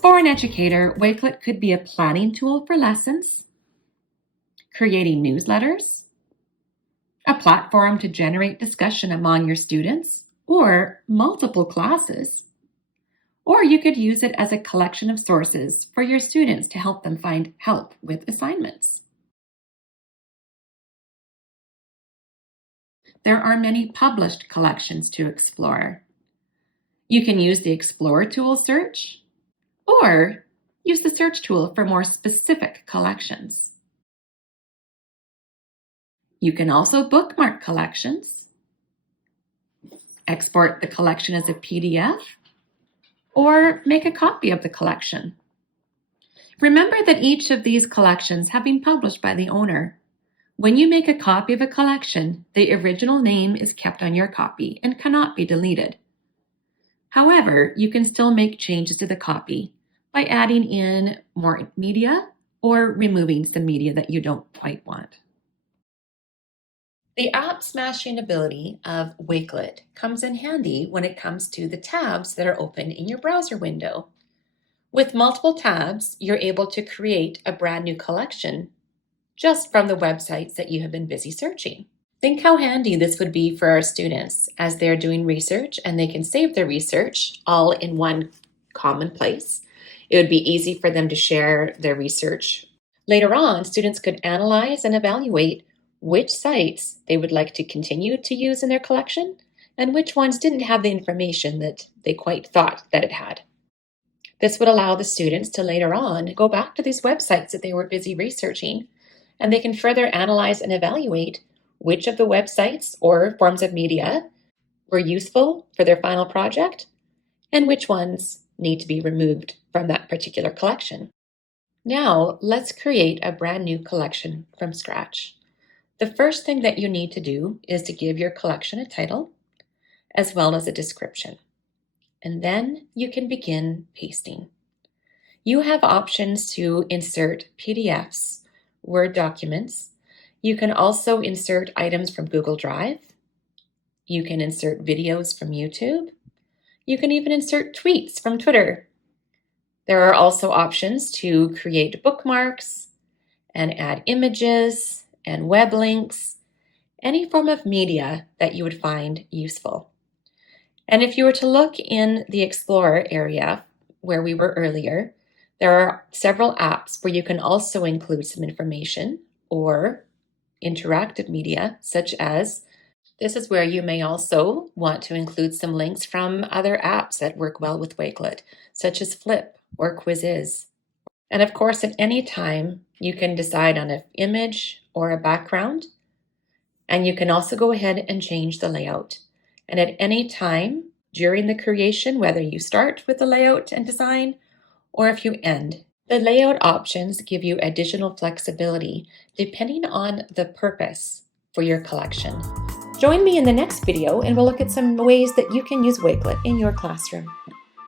For an educator, Wakelet could be a planning tool for lessons, creating newsletters, a platform to generate discussion among your students or multiple classes. Or you could use it as a collection of sources for your students to help them find help with assignments. There are many published collections to explore. You can use the Explore tool search, or use the search tool for more specific collections. You can also bookmark collections, export the collection as a PDF, or make a copy of the collection. Remember that each of these collections have been published by the owner. When you make a copy of a collection, the original name is kept on your copy and cannot be deleted. However, you can still make changes to the copy by adding in more media or removing some media that you don't quite want. The app smashing ability of Wakelet comes in handy when it comes to the tabs that are open in your browser window. With multiple tabs, you're able to create a brand new collection just from the websites that you have been busy searching. Think how handy this would be for our students as they're doing research and they can save their research all in one common place. It would be easy for them to share their research. Later on, students could analyze and evaluate which sites they would like to continue to use in their collection and which ones didn't have the information that they quite thought that it had. This would allow the students to later on go back to these websites that they were busy researching, and they can further analyze and evaluate which of the websites or forms of media were useful for their final project and which ones need to be removed from that particular collection. Now, let's create a brand new collection from scratch. The first thing that you need to do is to give your collection a title as well as a description. And then you can begin pasting. You have options to insert PDFs, Word documents. You can also insert items from Google Drive. You can insert videos from YouTube. You can even insert tweets from Twitter. There are also options to create bookmarks and add images and web links, any form of media that you would find useful. And if you were to look in the Explorer area where we were earlier, there are several apps where you can also include some information or interactive media, such as this is where you may also want to include some links from other apps that work well with Wakelet, such as Flip or Quizzes. And of course, at any time, you can decide on an image or a background, and you can also go ahead and change the layout. And at any time during the creation, whether you start with the layout and design or if you end, the layout options give you additional flexibility depending on the purpose for your collection. Join me in the next video and we'll look at some ways that you can use Wakelet in your classroom.